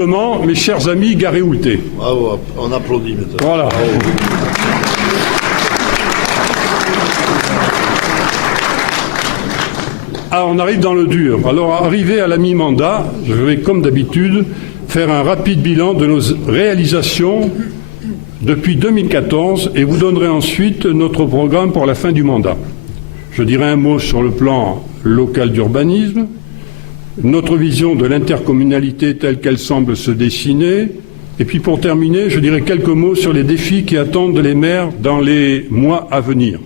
Mes chers amis garéoultés. Bravo, on applaudit maintenant. Voilà. Bravo. Ah, on arrive dans le dur. Alors, arrivé à la mi-mandat, je vais, comme d'habitude, faire un rapide bilan de nos réalisations depuis 2014 et vous donnerai ensuite notre programme pour la fin du mandat. Je dirai un mot sur le plan local d'urbanisme, notre vision de l'intercommunalité telle qu'elle semble se dessiner, et puis pour terminer, je dirai quelques mots sur les défis qui attendent les maires dans les mois à venir.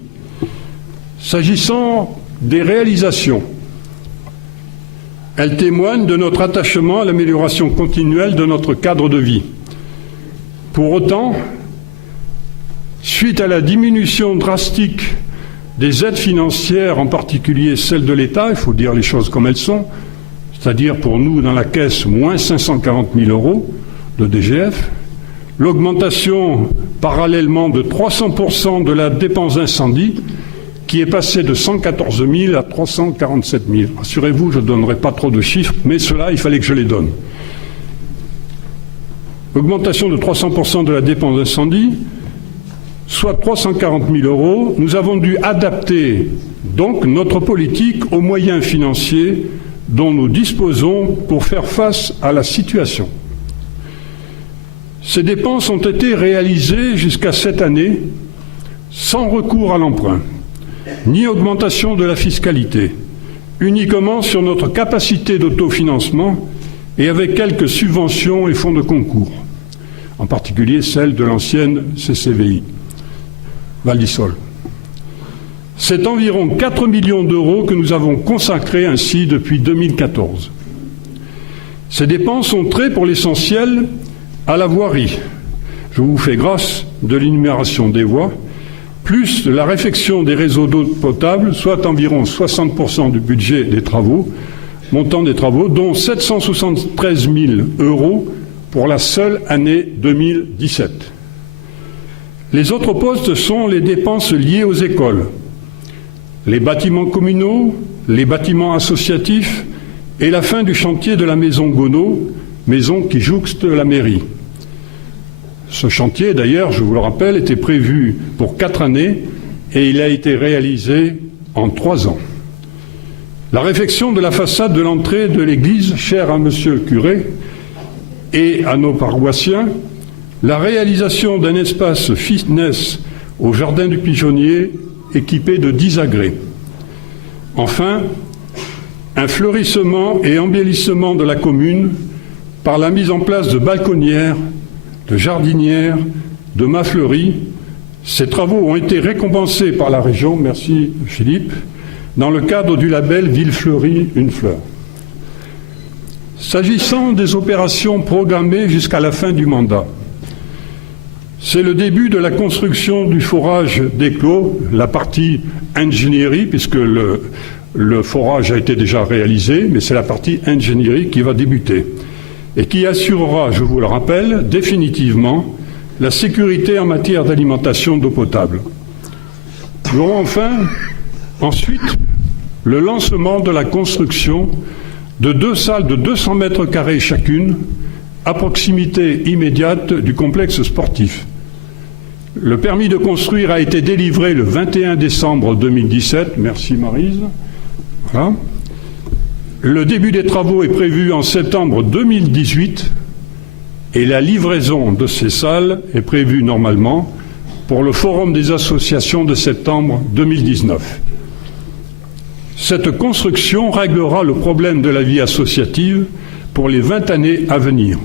S'agissant des réalisations, elles témoignent de notre attachement à l'amélioration continuelle de notre cadre de vie. Pour autant, suite à la diminution drastique des aides financières, en particulier celles de l'État, il faut dire les choses comme elles sont, c'est-à-dire pour nous dans la caisse moins 540 000 euros de DGF, l'augmentation parallèlement de 300% de la dépense d'incendie qui est passée de 114 000 à 347 000. Rassurez-vous, je ne donnerai pas trop de chiffres, mais cela, il fallait que je les donne. Augmentation de 300% de la dépense d'incendie, soit 340 000 euros. Nous avons dû adapter donc notre politique aux moyens financiers dont nous disposons pour faire face à la situation. Ces dépenses ont été réalisées jusqu'à cette année sans recours à l'emprunt, ni augmentation de la fiscalité, uniquement sur notre capacité d'autofinancement et avec quelques subventions et fonds de concours, en particulier celle de l'ancienne CCVI, Val d'Isole. C'est environ 4 millions d'euros que nous avons consacrés ainsi depuis 2014. Ces dépenses sont très, pour l'essentiel, à la voirie. Je vous fais grâce de l'énumération des voies, plus de la réfection des réseaux d'eau potable, soit environ 60% du budget des travaux, montant des travaux, dont 773 000 euros pour la seule année 2017. Les autres postes sont les dépenses liées aux écoles, les bâtiments communaux, les bâtiments associatifs et la fin du chantier de la maison Gonod, maison qui jouxte la mairie. Ce chantier, d'ailleurs, je vous le rappelle, était prévu pour 4 années et il a été réalisé en 3 ans. La réfection de la façade de l'entrée de l'église, chère à monsieur le curé et à nos paroissiens, la réalisation d'un espace fitness au jardin du Pigeonnier équipé de 10 agrès. Enfin, un fleurissement et embellissement de la commune par la mise en place de balconnières, de jardinières, de mâts fleuris. Ces travaux ont été récompensés par la région, merci Philippe, dans le cadre du label Ville fleurie, une fleur. S'agissant des opérations programmées jusqu'à la fin du mandat, c'est le début de la construction du forage d'Éclos, la partie ingénierie, puisque le forage a été déjà réalisé, mais c'est la partie ingénierie qui va débuter et qui assurera, je vous le rappelle, définitivement la sécurité en matière d'alimentation d'eau potable. Nous aurons ensuite le lancement de la construction de 2 salles de 200 mètres carrés chacune, à proximité immédiate du complexe sportif. Le permis de construire a été délivré le 21 décembre 2017. Merci Maryse. Voilà. Le début des travaux est prévu en septembre 2018 et la livraison de ces salles est prévue normalement pour le Forum des associations de septembre 2019. Cette construction réglera le problème de la vie associative pour les 20 années à venir.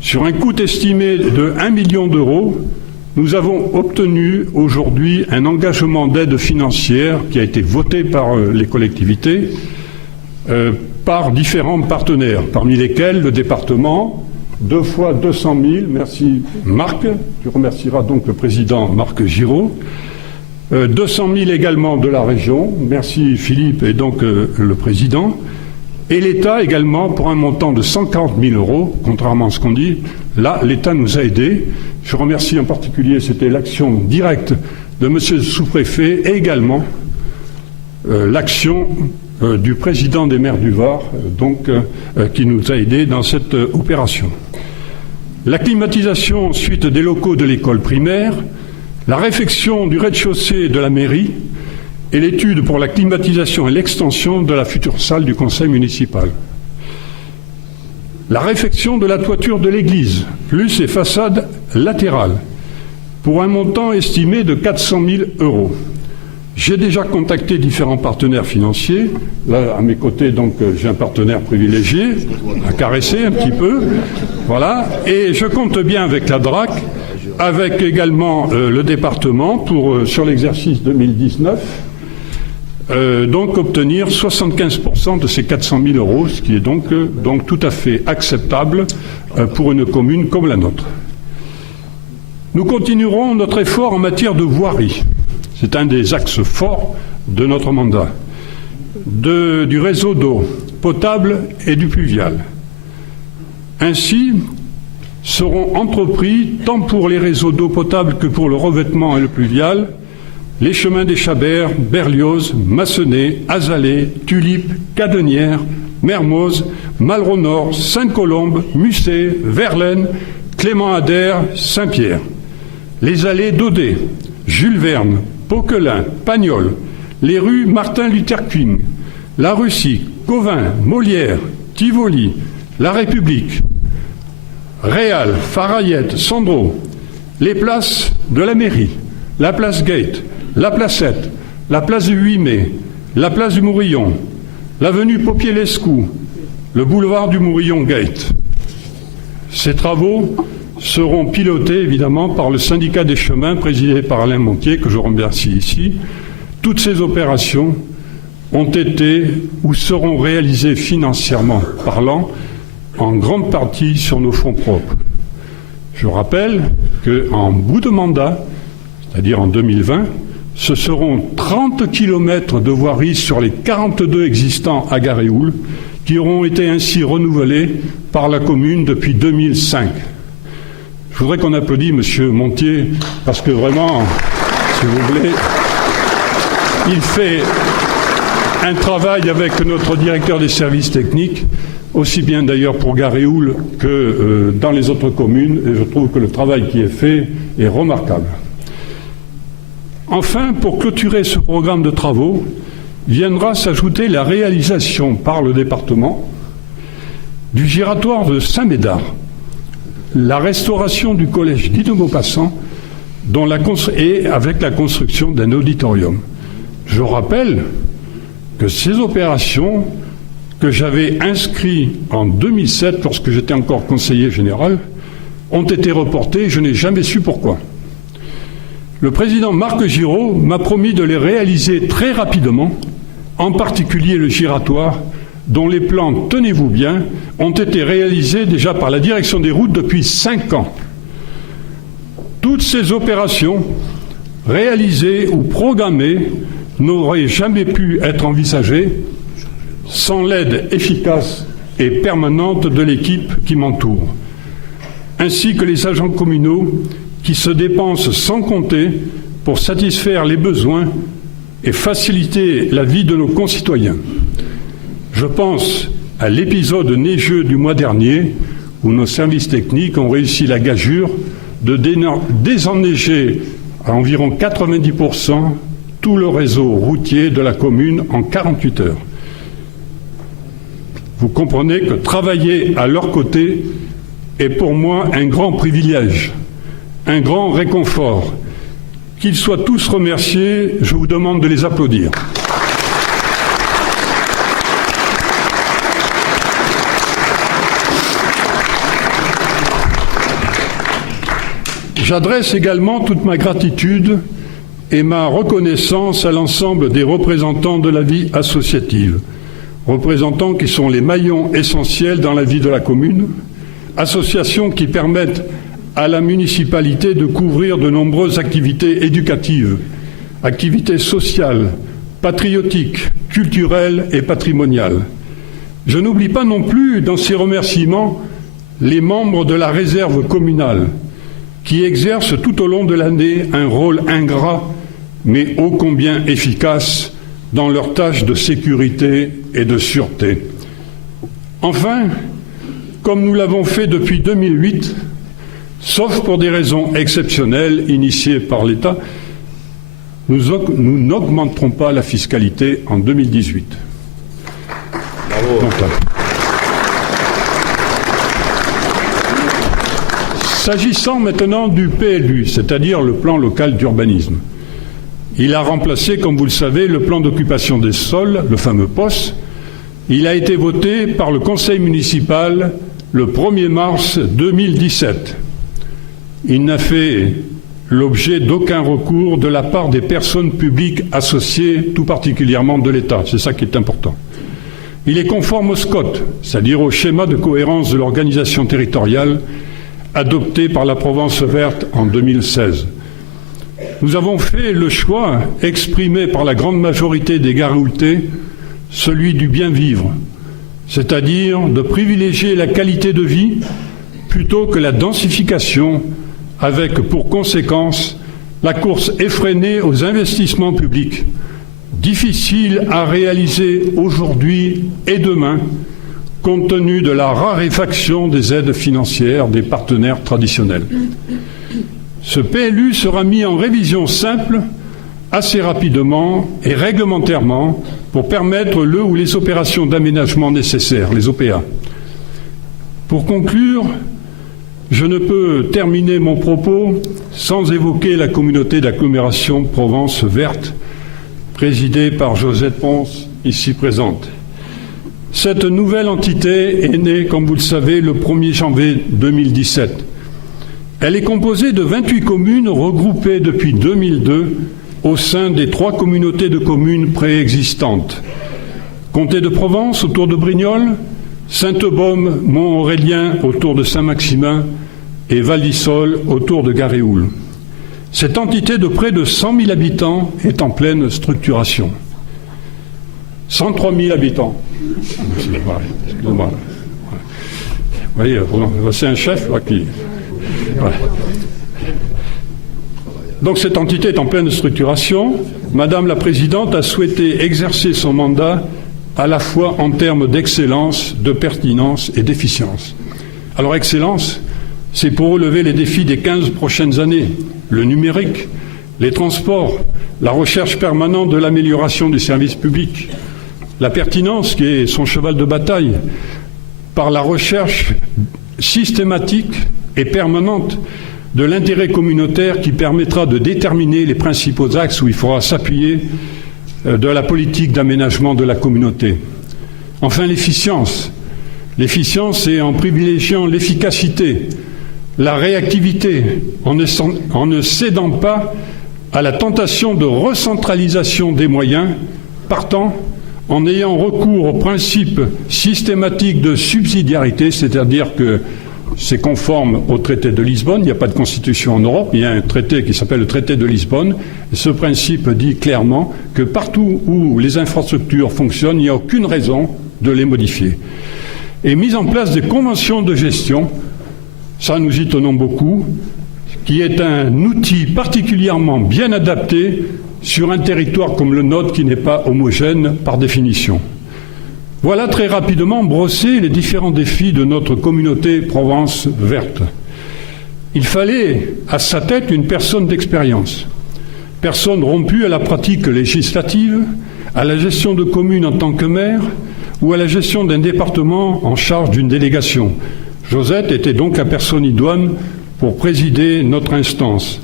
Sur un coût estimé de 1 million d'euros, nous avons obtenu aujourd'hui un engagement d'aide financière qui a été voté par les collectivités, par différents partenaires, parmi lesquels le département, 2 fois 200 000, merci Marc, tu remercieras donc le président Marc Giraud, 200 000 également de la région, merci Philippe et donc le président, et l'État également pour un montant de 140 000 euros, contrairement à ce qu'on dit. Là, l'État nous a aidés. Je remercie en particulier, c'était l'action directe de monsieur le sous-préfet et également l'action du président des maires du Var, qui nous a aidés dans cette opération. La climatisation ensuite des locaux de l'école primaire, la réfection du rez-de-chaussée de la mairie et l'étude pour la climatisation et l'extension de la future salle du conseil municipal. La réfection de la toiture de l'église, plus ses façades latérales, pour un montant estimé de 400 000 €. J'ai déjà contacté différents partenaires financiers. Là, à mes côtés, j'ai un partenaire privilégié, à caresser un petit peu. Voilà. Et je compte bien avec la DRAC, avec également le département sur l'exercice 2019, obtenir 75% de ces 400 000 €, ce qui est donc tout à fait acceptable pour une commune comme la nôtre. Nous continuerons notre effort en matière de voirie. C'est un des axes forts de notre mandat. Du réseau d'eau potable et du pluvial. Ainsi, seront entrepris, tant pour les réseaux d'eau potable que pour le revêtement et le pluvial, les chemins des Chabert, Berlioz, Massonnet, Azalée, Tulipe, Cadenière, Mermoz, Malraux-Nord, Sainte-Colombe, Musset, Verlaine, Clément-Ader, Saint-Pierre. Les allées d'Audet, Jules Verne, Poquelin, Pagnol, les rues Martin Luther King, La Russie, Cauvin, Molière, Tivoli, La République, Réal, Farayette, Sandro, les places de la mairie, la place Gate, la Placette, la place du 8 mai, la place du Mourillon, l'avenue Paupier-Lescou, le boulevard du Mourillon-Gate. Ces travaux seront pilotés évidemment par le syndicat des chemins présidé par Alain Montier, que je remercie ici. Toutes ces opérations ont été ou seront réalisées financièrement parlant en grande partie sur nos fonds propres. Je rappelle qu'en bout de mandat, c'est-à-dire en 2020, ce seront 30 km de voirie sur les 42 existants à Garéoul qui auront été ainsi renouvelés par la commune depuis 2005. Je voudrais qu'on applaudisse M. Montier, parce que vraiment, si vous voulez, il fait un travail avec notre directeur des services techniques, aussi bien d'ailleurs pour Garéoul que dans les autres communes, et je trouve que le travail qui est fait est remarquable. Enfin, pour clôturer ce programme de travaux, viendra s'ajouter la réalisation par le département du giratoire de Saint-Médard, la restauration du collège Guy de Maupassant et avec la construction d'un auditorium. Je rappelle que ces opérations que j'avais inscrites en 2007 lorsque j'étais encore conseiller général ont été reportées, je n'ai jamais su pourquoi. Le président Marc Giraud m'a promis de les réaliser très rapidement, en particulier le giratoire, dont les plans, tenez-vous bien, ont été réalisés déjà par la direction des routes depuis 5 ans. Toutes ces opérations, réalisées ou programmées, n'auraient jamais pu être envisagées sans l'aide efficace et permanente de l'équipe qui m'entoure, ainsi que les agents communaux qui se dépensent sans compter pour satisfaire les besoins et faciliter la vie de nos concitoyens. Je pense à l'épisode neigeux du mois dernier où nos services techniques ont réussi la gageure de désenneiger à environ 90% tout le réseau routier de la commune en 48 heures. Vous comprenez que travailler à leur côté est pour moi un grand privilège, un grand réconfort. Qu'ils soient tous remerciés, je vous demande de les applaudir. J'adresse également toute ma gratitude et ma reconnaissance à l'ensemble des représentants de la vie associative, représentants qui sont les maillons essentiels dans la vie de la commune, associations qui permettent à la municipalité de couvrir de nombreuses activités éducatives, activités sociales, patriotiques, culturelles et patrimoniales. Je n'oublie pas non plus dans ces remerciements les membres de la réserve communale qui exercent tout au long de l'année un rôle ingrat mais ô combien efficace dans leurs tâches de sécurité et de sûreté. Enfin, comme nous l'avons fait depuis 2008, sauf pour des raisons exceptionnelles initiées par l'État, nous n'augmenterons pas la fiscalité en 2018. Bravo. Donc, s'agissant maintenant du PLU, c'est-à-dire le plan local d'urbanisme, il a remplacé, comme vous le savez, le plan d'occupation des sols, le fameux POS. Il a été voté par le Conseil municipal le 1er mars 2017. Il n'a fait l'objet d'aucun recours de la part des personnes publiques associées, tout particulièrement de l'État. C'est ça qui est important. Il est conforme au SCOT, c'est-à-dire au schéma de cohérence de l'organisation territoriale adopté par la Provence verte en 2016. Nous avons fait le choix, exprimé par la grande majorité des Garéoultais, celui du bien vivre, c'est-à-dire de privilégier la qualité de vie plutôt que la densification, avec pour conséquence la course effrénée aux investissements publics, difficiles à réaliser aujourd'hui et demain, compte tenu de la raréfaction des aides financières des partenaires traditionnels. Ce PLU sera mis en révision simple assez rapidement et réglementairement pour permettre le ou les opérations d'aménagement nécessaires, les OPA. Pour conclure, je ne peux terminer mon propos sans évoquer la communauté d'agglomération Provence verte, présidée par Josette Ponce, ici présente. Cette nouvelle entité est née, comme vous le savez, le 1er janvier 2017. Elle est composée de 28 communes regroupées depuis 2002 au sein des 3 communautés de communes préexistantes. Comté de Provence autour de Brignoles, Sainte-Baume, Mont-Aurélien autour de Saint-Maximin et Val-d'Isole autour de Garéoul. Cette entité de près de 100 000 habitants est en pleine structuration. 103 000 habitants. Excusez-moi. Vous voyez, c'est un chef là, qui... Voilà. Donc cette entité est en pleine structuration. Madame la Présidente a souhaité exercer son mandat à la fois en termes d'excellence, de pertinence et d'efficience. Alors excellence, c'est pour relever les défis des 15 prochaines années, le numérique, les transports, la recherche permanente de l'amélioration du service public, la pertinence qui est son cheval de bataille, par la recherche systématique et permanente de l'intérêt communautaire qui permettra de déterminer les principaux axes où il faudra s'appuyer de la politique d'aménagement de la communauté. Enfin, l'efficience. L'efficience, c'est en privilégiant l'efficacité, la réactivité, en ne cédant pas à la tentation de recentralisation des moyens, partant en ayant recours au principe systématique de subsidiarité, c'est-à-dire que c'est conforme au traité de Lisbonne, il n'y a pas de constitution en Europe, il y a un traité qui s'appelle le traité de Lisbonne, et ce principe dit clairement que partout où les infrastructures fonctionnent, il n'y a aucune raison de les modifier. Et mise en place des conventions de gestion, ça nous y tenons beaucoup, qui est un outil particulièrement bien adapté sur un territoire comme le nôtre qui n'est pas homogène par définition. Voilà très rapidement brossé les différents défis de notre communauté Provence verte. Il fallait à sa tête une personne d'expérience, personne rompue à la pratique législative, à la gestion de communes en tant que maire ou à la gestion d'un département en charge d'une délégation. Josette était donc la personne idoine pour présider notre instance.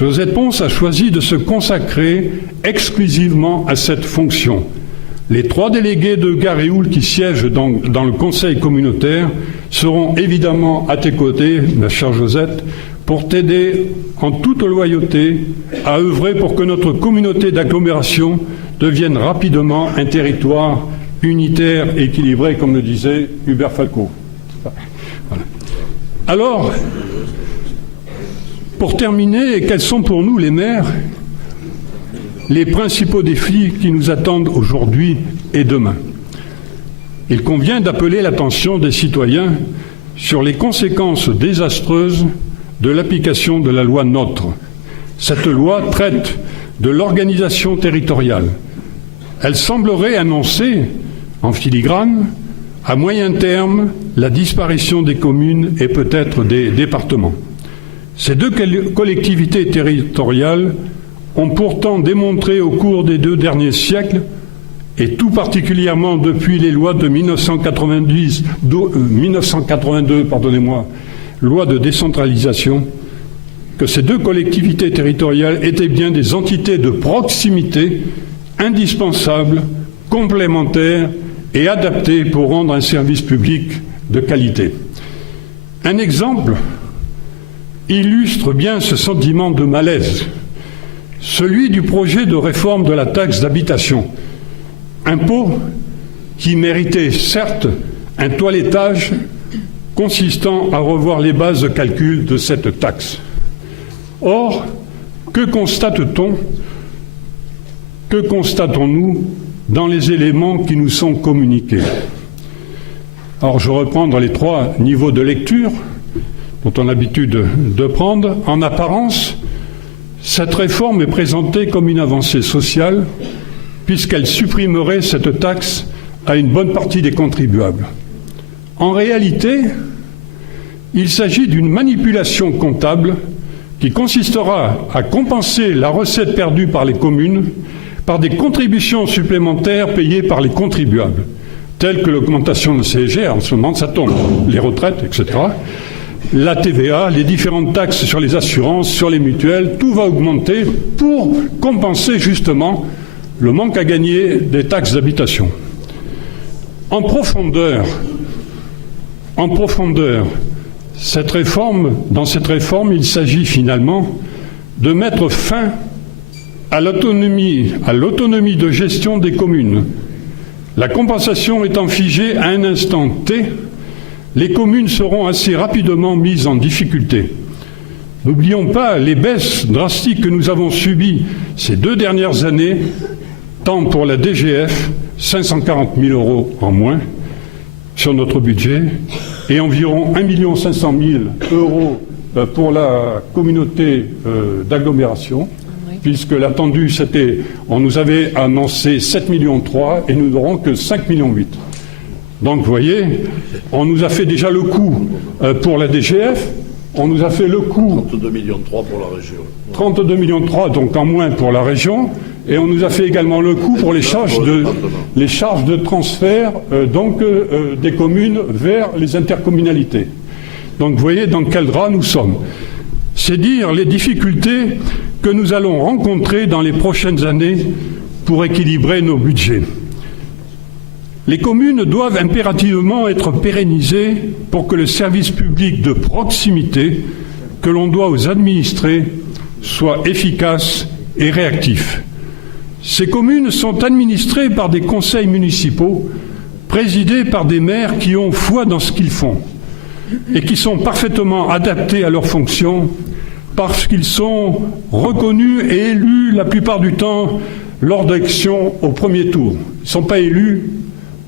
Josette Ponce a choisi de se consacrer exclusivement à cette fonction. Les 3 délégués de Garéoul qui siègent dans le conseil communautaire seront évidemment à tes côtés, ma chère Josette, pour t'aider en toute loyauté à œuvrer pour que notre communauté d'agglomération devienne rapidement un territoire unitaire et équilibré, comme le disait Hubert Falco. Voilà. Alors, pour terminer, quels sont pour nous les maires les principaux défis qui nous attendent aujourd'hui et demain? Il convient d'appeler l'attention des citoyens sur les conséquences désastreuses de l'application de la loi NOTRe. Cette loi traite de l'organisation territoriale, Elle semblerait annoncer, en filigrane, à moyen terme, la disparition des communes et peut-être des départements. Ces deux collectivités territoriales ont pourtant démontré au cours des 2 derniers siècles, et tout particulièrement depuis les lois de 1982, loi de décentralisation, que ces deux collectivités territoriales étaient bien des entités de proximité indispensables, complémentaires et adaptées pour rendre un service public de qualité. Un exemple illustre bien ce sentiment de malaise, celui du projet de réforme de la taxe d'habitation, impôt qui méritait certes un toilettage consistant à revoir les bases de calcul de cette taxe. Or, que constatons-nous dans les éléments qui nous sont communiqués? Alors, je vais reprendre les 3 niveaux de lecture dont on a l'habitude de prendre. En apparence, cette réforme est présentée comme une avancée sociale puisqu'elle supprimerait cette taxe à une bonne partie des contribuables. En réalité, il s'agit d'une manipulation comptable qui consistera à compenser la recette perdue par les communes par des contributions supplémentaires payées par les contribuables, telles que l'augmentation de CSG, en ce moment ça tombe, les retraites, etc., la TVA, les différentes taxes sur les assurances, sur les mutuelles, tout va augmenter pour compenser justement le manque à gagner des taxes d'habitation. En profondeur, dans cette réforme, il s'agit finalement de mettre fin à l'autonomie de gestion des communes. La compensation étant figée à un instant T, les communes seront assez rapidement mises en difficulté. N'oublions pas les baisses drastiques que nous avons subies ces 2 dernières années, tant pour la DGF, 540 000 € en moins sur notre budget, et environ 1 500 000 € pour la communauté d'agglomération, puisque l'attendu, on nous avait annoncé 7,3 millions et nous n'aurons que 5,8 millions. Donc, vous voyez, on nous a fait déjà le coup pour la DGF, on nous a fait le coup... 32,3 millions pour la région. 32,3 millions, donc en moins pour la région, et on nous a fait également le coup pour les charges de transfert des communes vers les intercommunalités. Donc, vous voyez dans quel drap nous sommes. C'est dire les difficultés que nous allons rencontrer dans les prochaines années pour équilibrer nos budgets. Les communes doivent impérativement être pérennisées pour que le service public de proximité que l'on doit aux administrés soit efficace et réactif. Ces communes sont administrées par des conseils municipaux, présidés par des maires qui ont foi dans ce qu'ils font et qui sont parfaitement adaptés à leurs fonctions parce qu'ils sont reconnus et élus la plupart du temps lors d'élections au premier tour. Ils ne sont pas élus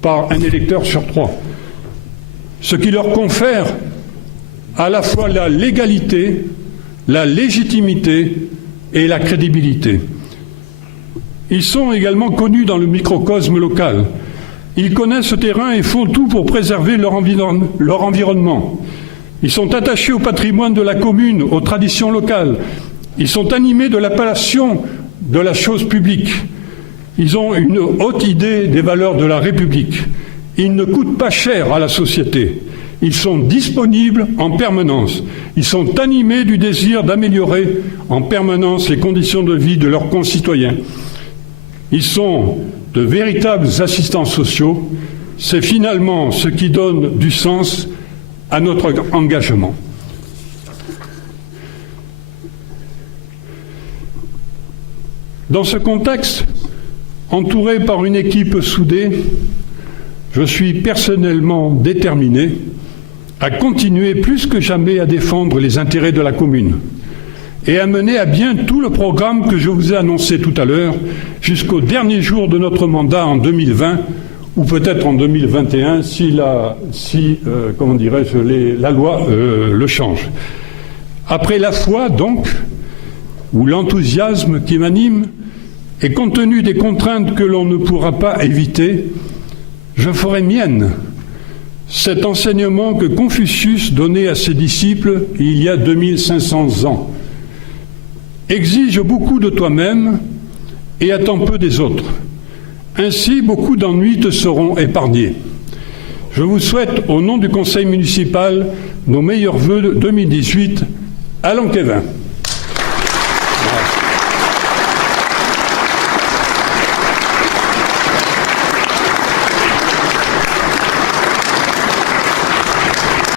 par un électeur sur 3. Ce qui leur confère à la fois la légalité, la légitimité et la crédibilité. Ils sont également connus dans le microcosme local. Ils connaissent ce terrain et font tout pour préserver leur environnement. Ils sont attachés au patrimoine de la commune, aux traditions locales. Ils sont animés de l'appellation de la chose publique. Ils ont une haute idée des valeurs de la République. Ils ne coûtent pas cher à la société. Ils sont disponibles en permanence. Ils sont animés du désir d'améliorer en permanence les conditions de vie de leurs concitoyens. Ils sont de véritables assistants sociaux. C'est finalement ce qui donne du sens à notre engagement. Dans ce contexte, entouré par une équipe soudée, je suis personnellement déterminé à continuer plus que jamais à défendre les intérêts de la commune et à mener à bien tout le programme que je vous ai annoncé tout à l'heure jusqu'au dernier jour de notre mandat en 2020 ou peut-être en 2021 si la loi le change. Après la foi, donc, ou l'enthousiasme qui m'anime, Et compte tenu des contraintes que l'on ne pourra pas éviter, je ferai mienne cet enseignement que Confucius donnait à ses disciples il y a 2500 ans. Exige beaucoup de toi-même et attends peu des autres. Ainsi, beaucoup d'ennuis te seront épargnés. Je vous souhaite, au nom du conseil municipal, nos meilleurs vœux de 2018. Allons Kevin!